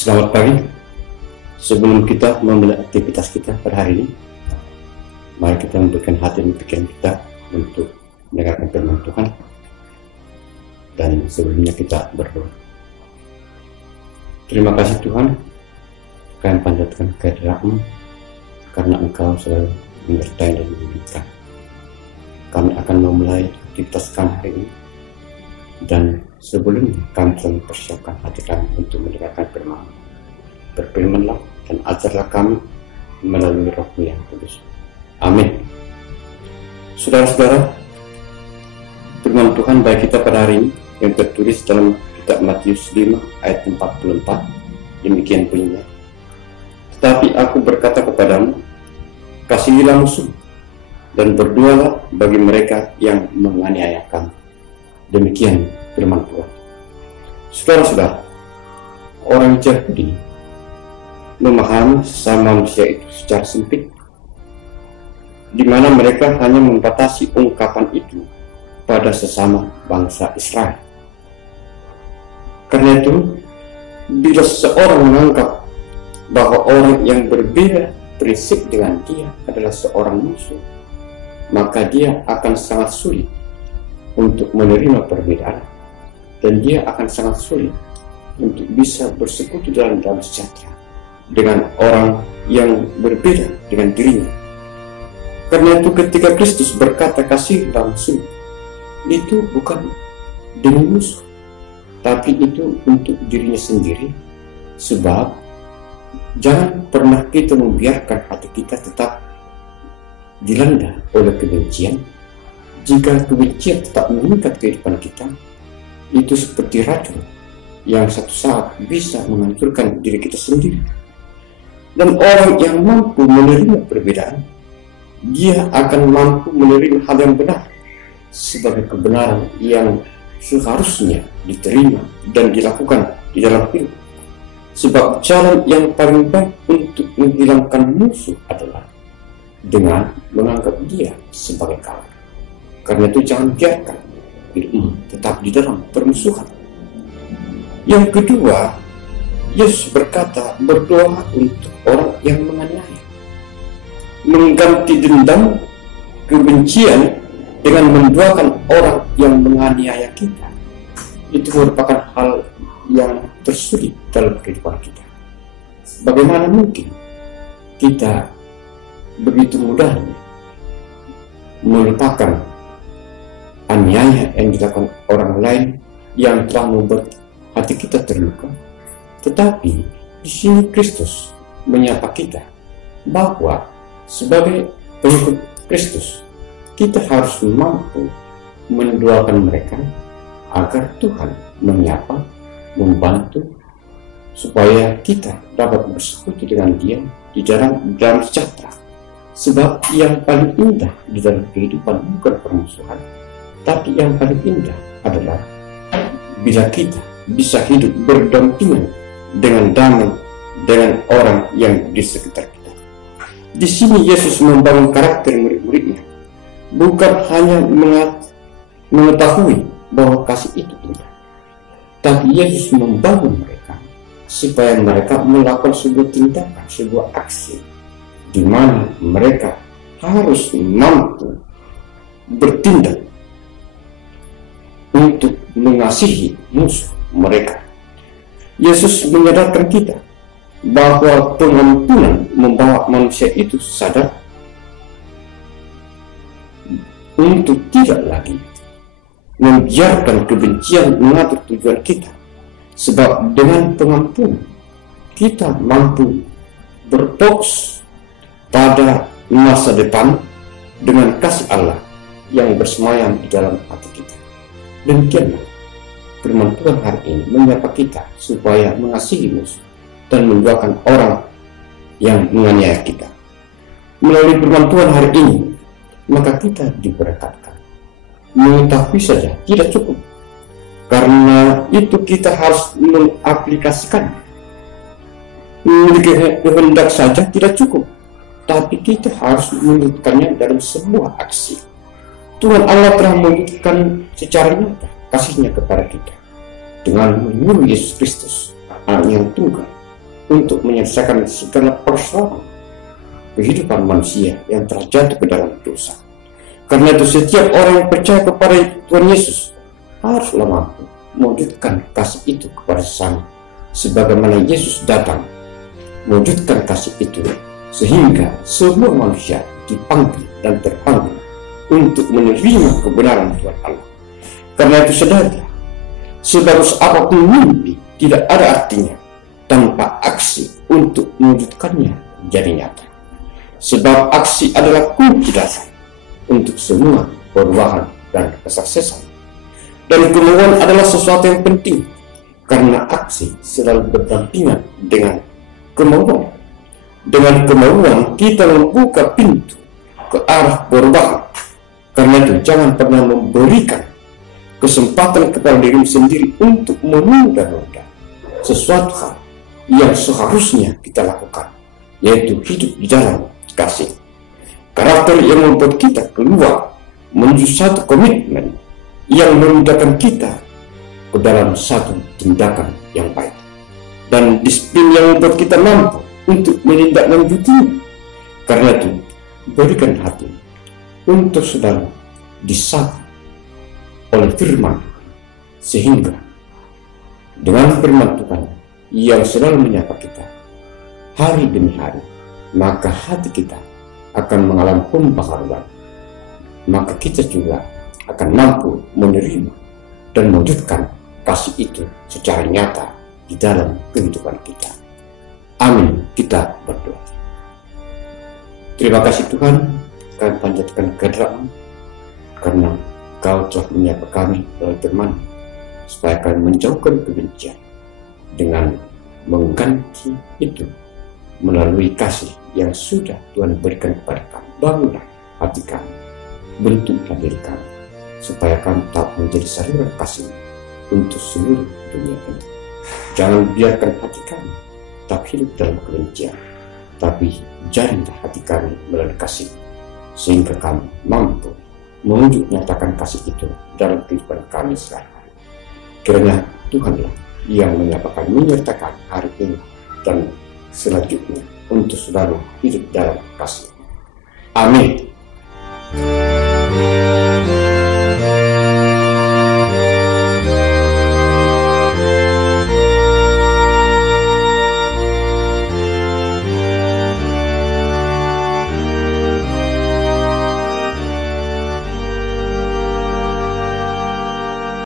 Selamat pagi. Sebelum kita memulai aktivitas kita pada hari ini, mari kita memberikan hati dan pikiran kita untuk mendengarkan firman Tuhan. Dan sebelumnya kita berdoa. Terima kasih Tuhan, kami panjatkan kehadirat-Mu karena Engkau selalu menyertai dan membimbing. Kami akan memulai aktivitas kami hari ini, dan sebelumnya kami telah mempersiapkan hati kami untuk mendengarkan firman. Berfirmanlah dan ajarlah kami melalui Roh-Mu yang kudus. Amin. Saudara-saudara, firman Tuhan bagi kita pada hari ini yang tertulis dalam kitab Matius 5 ayat 44. Demikian bunyinya. Tetapi aku berkata kepadamu, kasihilah musuh dan berdoalah bagi mereka yang menganiaya kamu. Demikian firman Tuhan. Saudara-saudara, orang Yahudi memahami sesama manusia itu secara sempit, di mana mereka hanya membatasi ungkapan itu pada sesama bangsa Israel. Karena itu, bila seseorang menganggap bahwa orang yang berbeda prinsip dengan dia adalah seorang musuh, maka dia akan sangat sulit untuk menerima perbedaan, dan dia akan sangat sulit untuk bisa bersekutu dalam damai sejahtera dengan orang yang berbeda dengan dirinya. Karena itu ketika Kristus berkata kasihlah musuh, itu bukan demi musuh, tapi itu untuk dirinya sendiri. Sebab jangan pernah kita membiarkan hati kita tetap dilanda oleh kebencian. Jika kebencian tetap mengikat kehidupan kita, itu seperti racun yang satu saat bisa menghancurkan diri kita sendiri. Dan orang yang mampu menerima perbedaan, dia akan mampu menerima hal yang benar sebagai kebenaran yang seharusnya diterima dan dilakukan di dalam hidup. Sebab jalan yang paling baik untuk menghilangkan musuh adalah dengan menganggap dia sebagai kawan. Karena itu jangan biarkan hidupmu tetap di dalam permusuhan. Yang kedua, Yesus berkata berdoa untuk orang yang menganiaya. Mengganti dendam, kebencian dengan mendoakan orang yang menganiaya kita, itu merupakan hal yang tersulit dalam kehidupan kita. Bagaimana mungkin kita begitu mudah melupakan aniaya yang dilakukan orang lain yang telah membuat hati kita terluka? Tetapi di sini Kristus menyapa kita bahwa sebagai pengikut Kristus, kita harus mampu mendoakan mereka agar Tuhan menyapa, membantu, supaya kita dapat bersekutu dengan Dia di dalam sejahtera. Sebab yang paling indah di dalam kehidupan bukan permusuhan, tapi yang paling indah adalah bila kita bisa hidup berdampingan dengan damai dengan orang yang di sekitar kita. Di sini Yesus membangun karakter murid-muridnya, bukan hanya mengetahui bahwa kasih itu indah, tapi Yesus membangun mereka supaya mereka melakukan sebuah tindakan, sebuah aksi di mana mereka harus mampu bertindak untuk mengasihi musuh mereka. Yesus menyadarkan kita bahwa pengampunan membawa manusia itu sadar untuk tidak lagi membiarkan kebencian mengatur tujuan kita. Sebab dengan pengampunan kita mampu berfokus pada masa depan dengan kasih Allah yang bersemayam di dalam hati kita. Demikianlah firman Tuhan hari ini menyapa kita supaya mengasihi musuh dan mendoakan orang yang menganiaya kita. Melalui firman Tuhan hari ini, maka kita diberkatkan. Mengetahui saja tidak cukup, karena itu kita harus mengaplikasikan. Memiliki kehendak saja tidak cukup, tapi kita harus mewujudkannya dalam sebuah aksi. Tuhan Allah telah membuktikan secara nyata kasih-Nya kepada kita dengan menyuruh Yesus Kristus, Anak yang tunggal, untuk menyelesaikan segala persoalan kehidupan manusia yang terjatuh ke dalam dosa. Karena itu setiap orang yang percaya kepada Tuhan Yesus haruslah mampu mewujudkan kasih itu kepada sesama, sebagaimana Yesus datang mewujudkan kasih itu, sehingga semua manusia dipanggil dan terpanggil untuk menerima kebenaran Tuhan Allah. Karena itu saudara, sebagus apapun mimpi tidak ada artinya tanpa aksi untuk mewujudkannya menjadi nyata. Sebab aksi adalah kunci dasar untuk semua perubahan dan kesuksesan. Dan kemauan adalah sesuatu yang penting, karena aksi selalu berdampingan dengan kemauan. Dengan kemauan kita membuka pintu ke arah perubahan. Karena itu jangan pernah memberikan kesempatan kepada diri sendiri untuk menunda-nunda sesuatu hal yang seharusnya kita lakukan, yaitu hidup di dalam kasih. Karakter yang membuat kita keluar menuju satu komitmen yang memudahkan kita ke dalam satu tindakan yang baik, dan disiplin yang membuat kita mampu untuk menindaklanjutinya. Karena itu berikan hati untuk saudara disapu oleh firman Tuhan, sehingga dengan firman Tuhan yang selalu menyapa kita hari demi hari, maka hati kita akan mengalami pembaharuan. Maka kita juga akan mampu menerima dan mewujudkan kasih itu secara nyata di dalam kehidupan kita. Amin. Kita berdoa. Terima kasih Tuhan, kami panjatkan kehadirat-Mu karena Kau telah menyapa kami melalui firman, supaya kami menjauhkan kebencian dengan mengganti itu melalui kasih yang sudah Tuhan berikan kepada kami. Bangunlah hati kami, bentuklah diri kami, supaya kami tetap menjadi saluran kasih untuk seluruh dunia ini. Jangan biarkan hati kami tetap hidup dalam kebencian, tapi jalinlah hati kami melalui kasih, sehingga kami mampu menunjuk nyatakan kasih itu dalam kehidupan kami sehari-hari. Kiranya Tuhanlah yang menyatakan menyertakan hari ini dan selanjutnya untuk saudara hidup dalam kasih. Amin.